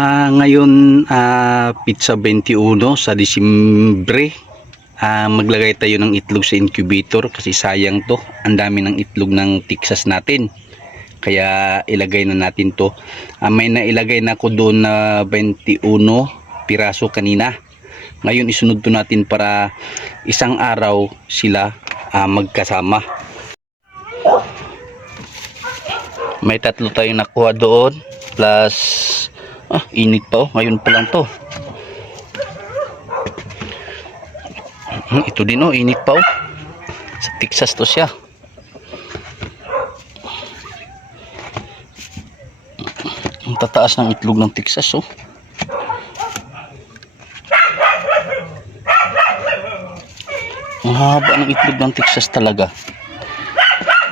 Ah, ngayon ah, pizza 21 sa Disyembre. Ah, maglagay tayo ng itlog sa incubator kasi sayang to. Ang dami ng itlog ng Texas natin. Kaya ilagay na natin to. Ah, may nailagay na ako doon na 21 piraso kanina. Ngayon isunod to natin para isang araw sila ah, magkasama. May tatlo tayong nakuha doon plus ah, init pa oh. Ngayon pa lang to. Hmm, ito din oh, init pa oh. Sa Texas to siya. Ang tataas ng itlog ng Texas oh. Ang haba ng itlog ng Texas talaga.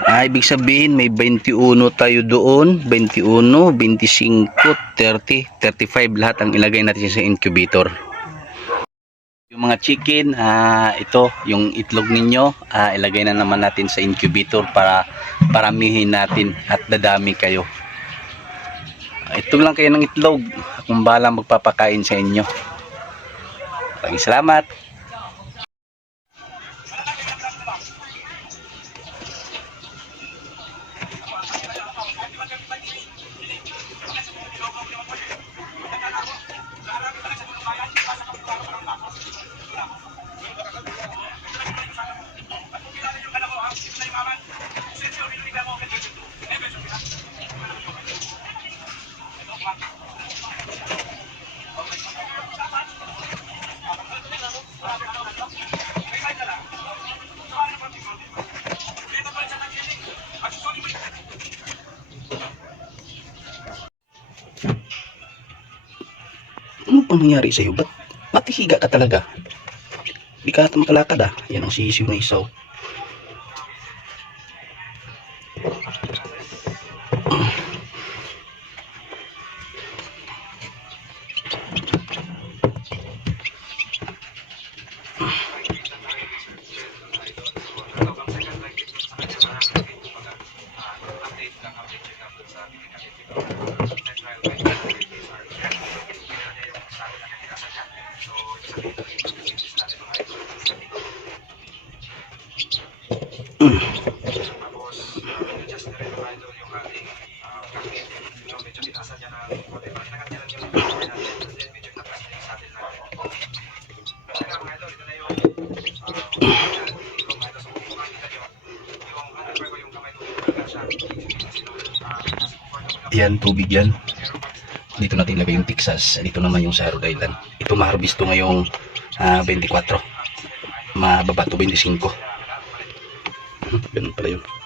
Ah, ibig sabihin may 21 tayo doon, 21, 25, 30, 35 lahat ang ilagay natin sa incubator. Yung mga chicken, ah, ito yung itlog ninyo, ah, ilagay na naman natin sa incubator para paramihin natin at dadami kayo. Ito lang kayo ng itlog, akong bala magpapakain sa inyo. Maraming salamat. Pang nangyari sa'yo? Ba't, ba't higa ka talaga? Di ka makalakad ah. Yan ang sisiw na isaw. Yan, tubig yan. Dito natin ilagay yung Texas. Dito naman yung sa Rhode Island. Ito ma-harvest to ngayong ah, 24. Mababa to 25. Ganun pala yun.